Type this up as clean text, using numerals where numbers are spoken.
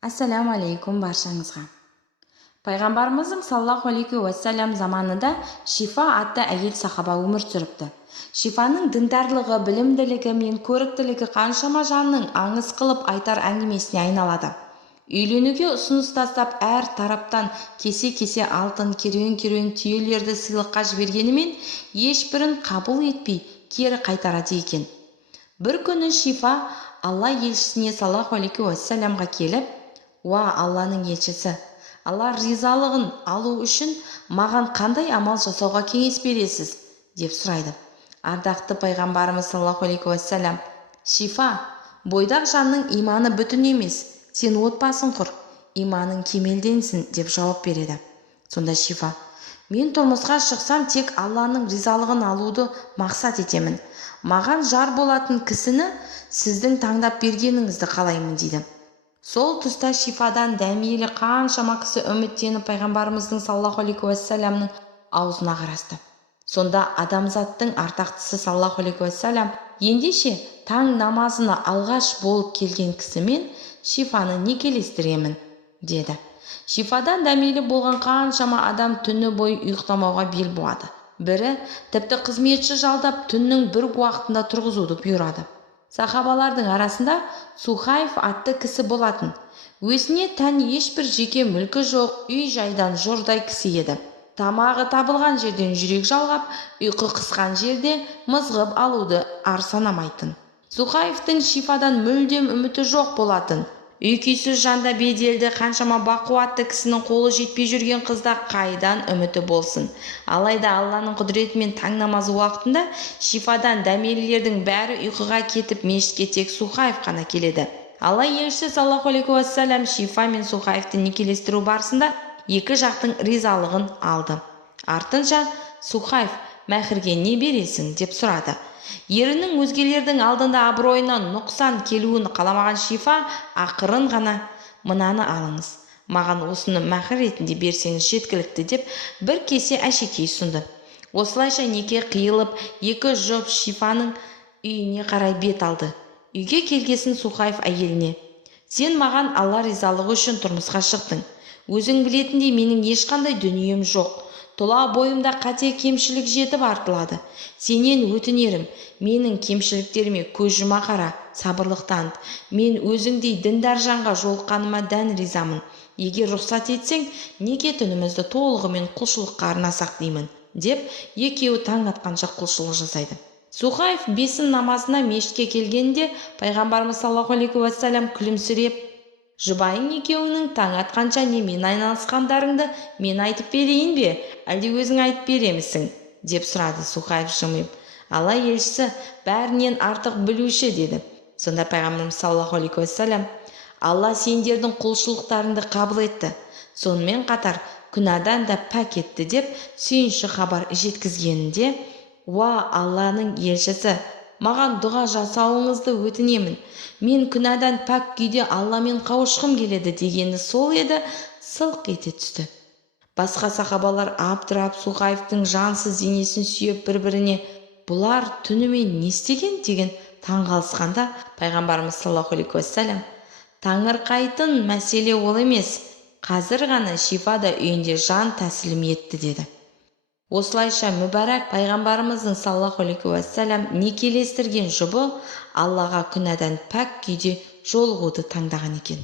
Ассаламу алейкум баршаңызға. Пайғамбарымыздың саллаллаху алейхи уассалям заманында Шифа атты әйел сахаба өмір сүріпті. Шифаның діндарлығы, білімділігі мен көріктілігі қаншама жанның аңыз қылып айтар әңгімесіне айналады. Үйленуге ұсыныс тастап, әр тараптан кесе-кесе алтын, керуен-керуен түйелерді сыйлыққа жібергенімен, ешбірін қабыл етпей, кері қайтарады екен. Бір күні Шифа Алла елшісіне саллаллаху алейхи уассалямға келіп: «Уа Алланың елшісі, Алла ризалығын алу үшін маған қандай амал жасауға кеңес бересіз?» деп сұрайды. Ардақты пайғамбарымыз саллаллаху алейхи уассалям: «Шифа, бойдақ жанның иманы бүтін емес, сен отбасын құр, иманың кемелденсін» деп жауап береді. Сонда Шифа: «Мен тұрмысқа шықсам тек Алланың ризалығын алуды мақсат етемін. Маған жар болатын кісіні сіздің таңдап бергеніңізді қалаймын» дейді. Сол тұста Шифадан дәмелі қаншама кісі үміттеніп пайғамбарымыздың саллаллаху алейхи уассалямның аузына қарасты. Сонда адамзаттың ардақтысы саллаллаху алейхи уассалям: «Ендеше таң намазына алғаш болып келген кісімен Шифаны некелестіремін» деді. Шифадан дәмелі болған қаншама адам түні бойы ұйықтамауға бел буады. Бірі тіпті қызметші жалдап түннің бір уақытында тұрғызуды бұйырады. Сахабалардың арасында Сухайф атты кісі болатын. Өзіне тән ешбір жеке мүлкі жоқ, үй-жайдан жұрдай кісі еді. Тамағы табылған жерден жүрек жалғап, ұйқы қысқан жерде мызғып алуды ар санамайтын. Сухайфтың Шифадан мүлдем үміті жоқ болатын. Үй-күйсіз жанда беделді қаншама бақуатты кісінің қолы жетпей жүрген қызда қайдан үміті болсын. Алайда Алланың құдіретімен таң намазы уақытында Шифадан дәмелілердің бәрі ұйқыға кетіп, мешітке тек Сухайф қана келеді. Алла елшісі саллаллаху алейхи уассалям Шифа мен Сухайфты некелестіру барысында екі жақтың ризалығын алды. Артынша Сухайф: «Мәһірге не бересің?» деп сұрады. Ерінің өзгелердің алдында абыройынан нұқсан келуін қаламаған Шифа ақырын ғана: «Мынаны алыңыз, маған осыны мәһір ретінде берсеңіз жеткілікті» деп бір кесе әшекей ұсынды. Осылайша неке қиылып, екі жұп Шифаның үйіне қарай бет алды. Үйге келгесін Сухайф әйеліне: «Сен маған Алла ризалығы үшін тұрмысқа шықтың. Өзің білетіндей менің ешқандай дүнием жоқ. Тұла бойымда қате, кемшілік жетіп артылады. Сенен өтінерім, менің кемшіліктеріме көз жұма қара, сабырлық таныт. Мен өзіңдей діндар жанға жолыққаныма дән ризамын. Егер рұқсат етсең, неке түнімізді толығымен құлшылыққа арнасақ деймін» деп екеуі таң атқанша құлшылық жасайды. Сухайф бесін намазына мешітке келгенде пайғамбарымыз саллаллаху алейхи уассалям күлімсіреп: «Жұбайың екеуінің таң атқанша немен айналысқандарыңды мен айтып берейін бе, әлде өзің айтып беремісің?» деп сұрады. Сухайф жымиып: «Алла елшісі бәрінен артық білуші» деді. Сонда пайғамбарымыз саллаллаху алейхи уассалям: «Алла сендердің құлшылықтарыңды қабыл етті, сонымен қатар күнәдан да пәк етті» деп сүйінші хабар жеткізгенінде: «Уа Алланың елшісі, маған дұға жасауыңызды өтінемін. Мен күнәдан пәк күйде Алламен қауышқым келеді» дегені сол еді, сылқ ете түсті. Басқа сахабалар абдырап Сухайфтың жансыз денесін сүйеп бір-біріне: «Бұлар түнімен не істеген?» деген таңғалысқанда пайғамбарымыз саллаллаху алейхи уассалям: «Таңырқайтын мәселе ол емес. Қазір ғана Шифа да үйінде жан тәсілім етті» деді. Осылайша мүбәрак пайғамбарымыздың саллаллаху алейхи уассалям некелестірген жұбы Аллаға күнәдан пәк күйде жолығуды таңдаған екен.